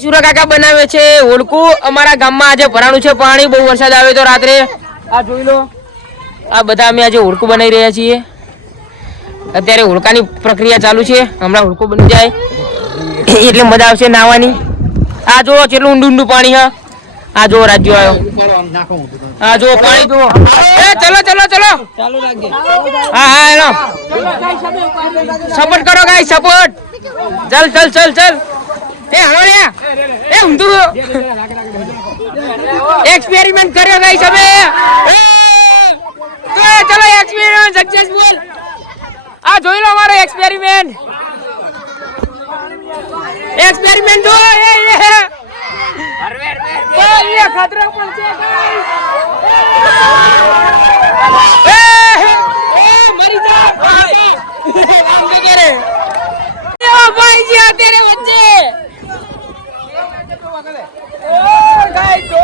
સુરા કાકા બનાવે છે હોડકું. અમારા ગામમાં આજે ભરાણું છે પાણી. બહુ વરસાદ આવે તો રાત્રે આ જોઈ લો. આ બધા અમે આજે હોડકું બનાવી રહ્યા છીએ. અત્યારે હોડકાની પ્રક્રિયા ચાલુ છે. હમણાં હોડકું બની જાય એટલે મજા આવશે નાવાની. આ જો કેટલું ઊંડું ઊંડું પાણી હા. આ જો રાજ્યો આવ્યો. હા જો પાણી જો. એ ચલો ચલો ચલો ચાલુ રાખજે. હા હા હેલો સપોર્ટ કરો ગાઈસ સપોર્ટ. ચલ ચલ ચલ ચલ. એ હલો રે એ ઊંધું એક્સપેરિમેન્ટ કર્યો ગાઈસ અમે. તો ચલો એક્સપેરિમેન્ટ સક્સેસફુલ. આ જોઈ લો અમારો એક્સપેરિમેન્ટ. એક્સપેરિમેન્ટ જો ये खतरा पर છે ગાઈસ. મરી જા આમ કે કરે એ ભાઈ જી આ તેરે વચ્ચે ગાઈસ જો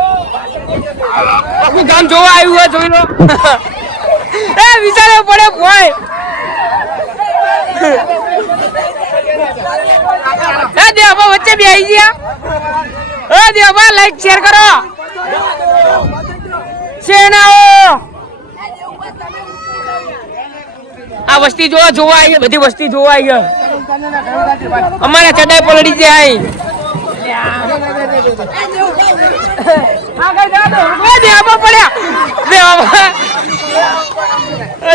આખું ગામ જોવા આવ્યું હોય જોઈ લો. એ વિચારે પડે ભાઈ. એ દેવા વચ્ચે બેહી ગયા. ओ देवा लाइक शेयर करो सेनाओ. આ વસ્તી જોવા આવી બધી વસ્તી જોવા આવી અમારા ચડાઈ પલડી જાય. આગળ જા દો. એ દેવા પડ્યા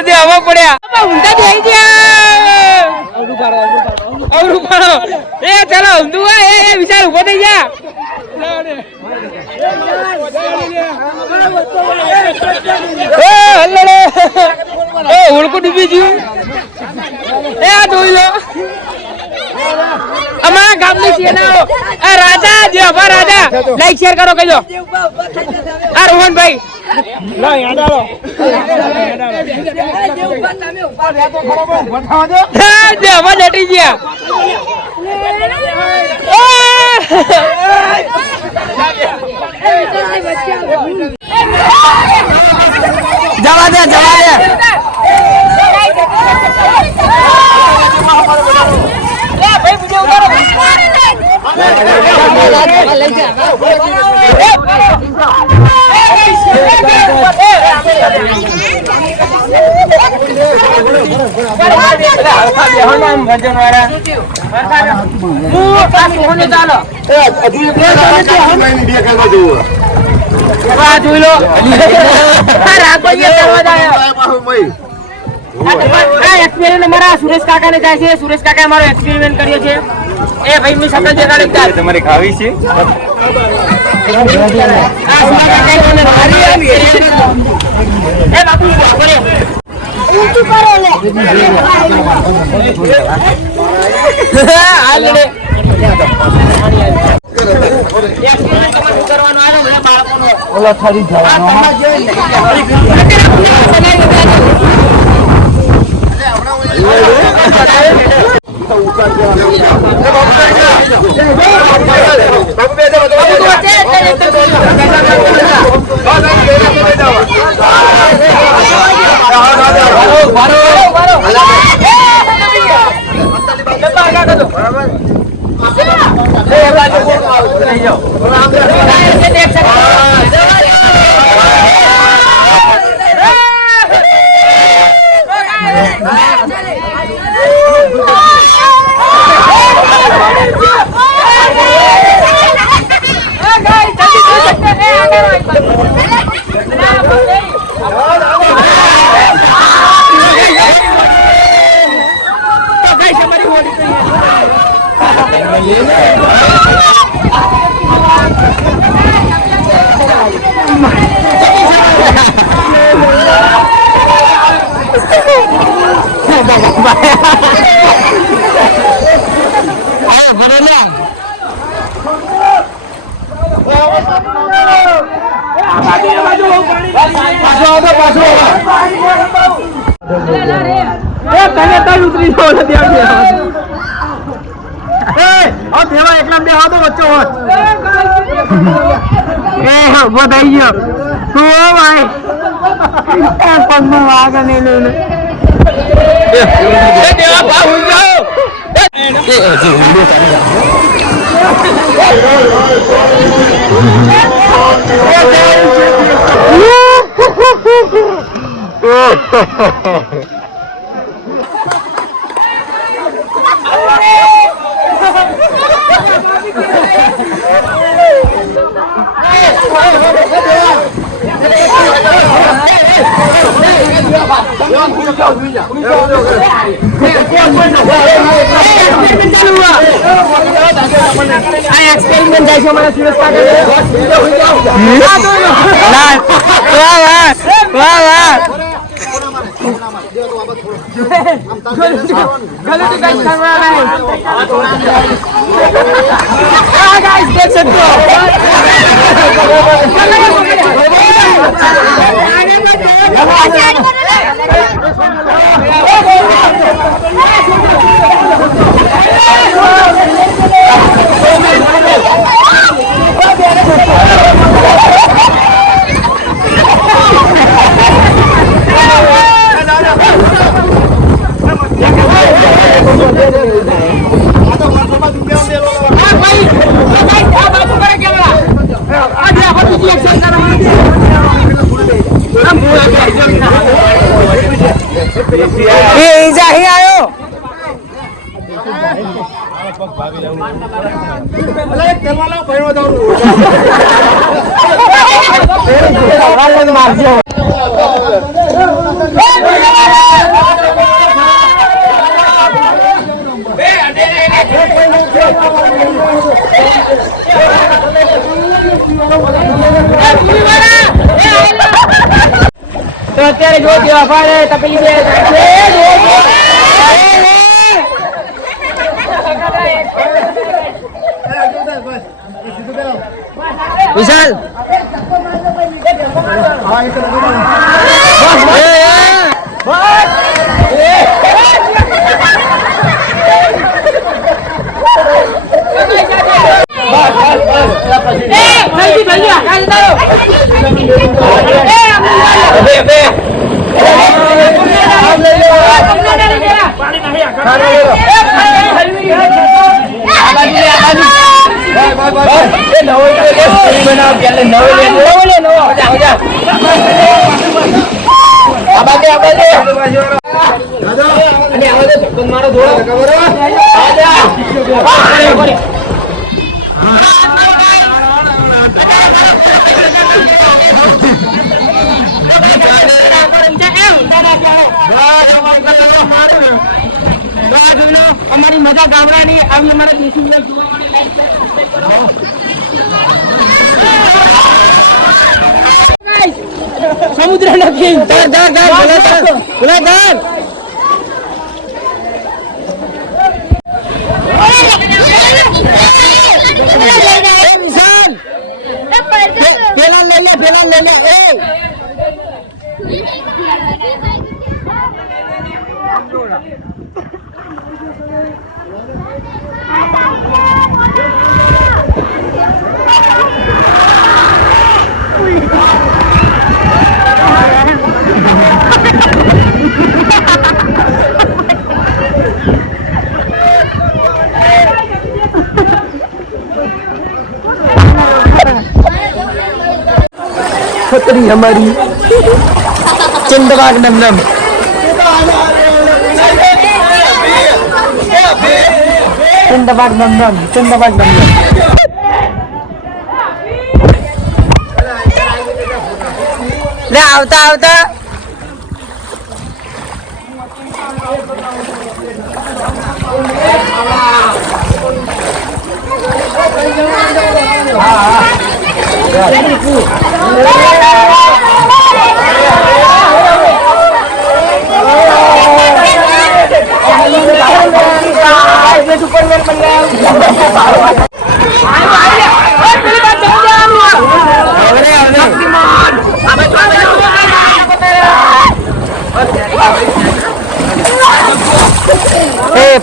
દેવા પડ્યા ઊંધા બેહી ગયા. અવરું પાડો એ ચાલો ઊંધું એ વિચાર ઉભો થઈ જા. હોડકું ડૂબી ગયું. એ આ જોઈ લો અમારા ગામની સેનાઓ. આ રાજા જે અમાર રાજા લાઈક શેર કરો કહી દો. આ રોહનભાઈ ડટી ગયા. જવા દે જવા દે. જોઈ લો અમારા સુરેશ કાકા ને જાય છે. સુરેશ કાકા અમારો એક્સપેરિમેન્ટ કર્યો છે. એ ભાઈ મેં સપના દેખાડે તમારે ખાવી છે. એ બાપુ ઓલા થાળી જવાનો તો અત્યારે જો દેવા ફાડે તપેલી બે વિશાલ અમારી મજા ગામડાની આવી અમારા દેશી જોવા સમુદ્ર નથી खतरी हमारी चंदबाग नम चंदबाग नम चंदबाग नम ले आवता आवता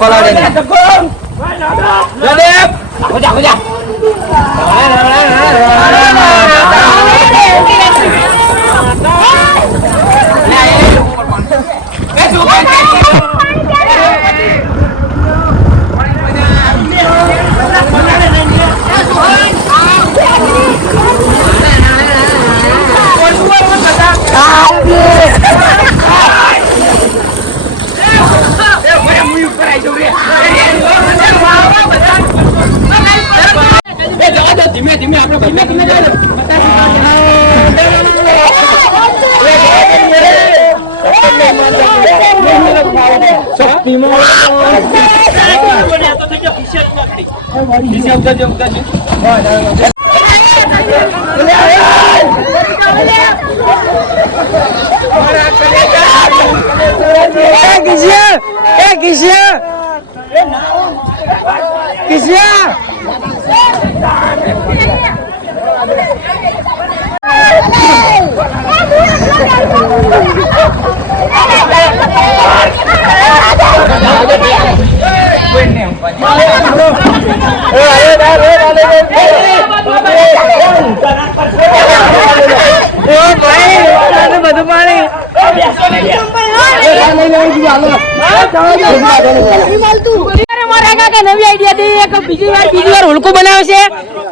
पलाड़े हो जा તો થઈ ગયો ખીસે ઉતરજો બધું પાણી બીજી વાર હુલકું બનાવે છે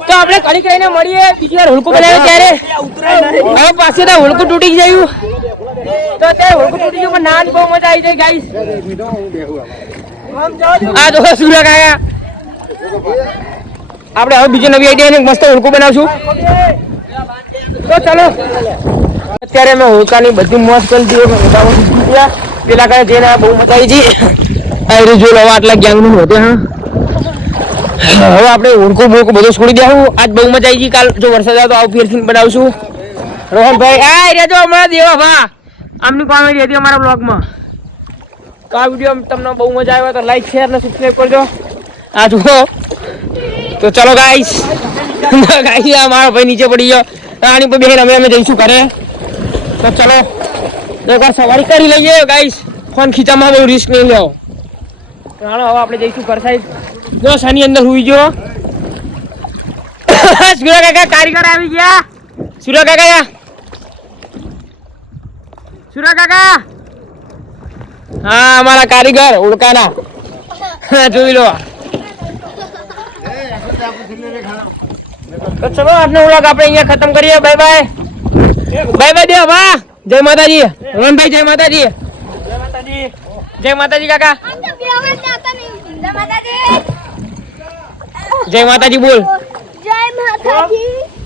તો આપણે કડી કડીને મળીએ બીજી વાર હુલકું બનાવે ત્યારે હવે પાછું ત્યાં હુલકું તૂટી ગયું તો અત્યારે હુલકું તૂટી ગયું પણ નાની બહુ મજા આવી જાય ગાઈસ આ જો સુરજ આયા આપણે હવે બીજી નવી આઈડિયા મસ્ત હુલકું બનાવશું તો ચાલો અત્યારે મેં હોળકાની બધી મોજ કરી દીધી પેલા કરે જેને બહુ મજા આવી ગઈ જો લવા આટલા ગેંગનું હતું હવે આપણે હોળકું બોળકું બધું છોડી દેવું આજ બહુ મજા આવી ગઈ કાલ જો વરસાદ આવે તો આવું ફેરથી બનાવશું રોહનભાઈ આ રહ્યા જો હમણાં દેવા ભા આમની કોમેડી હતી અમારા બ્લોગમાં તો આ વિડીયો તમને બહુ મજા આવ્યો તો લાઈક શેર ને સબસ્ક્રાઈબ કરજો આ જુઓ તો ચલો ગાઈસ ગાઈસ આ મારો ભાઈ નીચે પડી ગયો આની પર બેન અમે જઈશું ઘરે તો ચલો એકવાર સવારી કરી લઈએ ગાઈસ ફોન ખીચામાં બહુ રિસ્ક નહીં લેવો ચાલો હવે આપણે જઈશું ઘર સાઈડ જો શની અંદર હુઈ ગયો સુરા કાકા કારીગર આવી ગયા સુરા કાકા સુરા કાકા હા અમારા કારીગર ઉડકાના જોઈ લો તો ચલો આજનો વ્લોગ આપણે અહીંયા ખતમ કરીએ બાય બાય બાય બાય દેવ વાહ જય માતાજી રોહનભાઈ જય માતાજી જય માતાજી કાકા જય માતાજી બોલ જય માતાજી